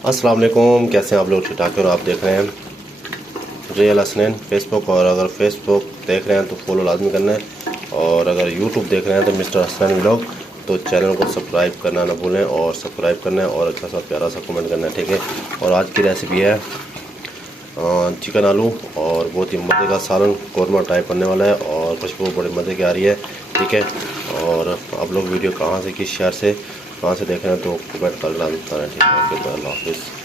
अस्सलाम वालेकुम, कैसे हैं आप लोग? ठीक ठाक हैं। और आप देख रहे हैं रियल हसनैन फेसबुक। और अगर फेसबुक देख रहे हैं तो फॉलो लाजमी करना है, और अगर यूट्यूब देख रहे हैं तो मिस्टर हसनैन व्लॉग, तो चैनल को सब्सक्राइब करना ना भूलें, और सब्सक्राइब करना है और अच्छा सा प्यारा सा कमेंट करना है, ठीक है। और आज की रेसिपी है चिकन आलू, और बहुत ही मज़े का सालन कौरमा टाइप बनने वाला है, और खुशबू बड़े मज़े की आ रही है, ठीक है। और आप लोग वीडियो कहाँ से, किस शहर से, कहाँ से देख रहे हैं तो कमेंट करना बताना, ठीक है। ओके, अल्लाह हाफिज़।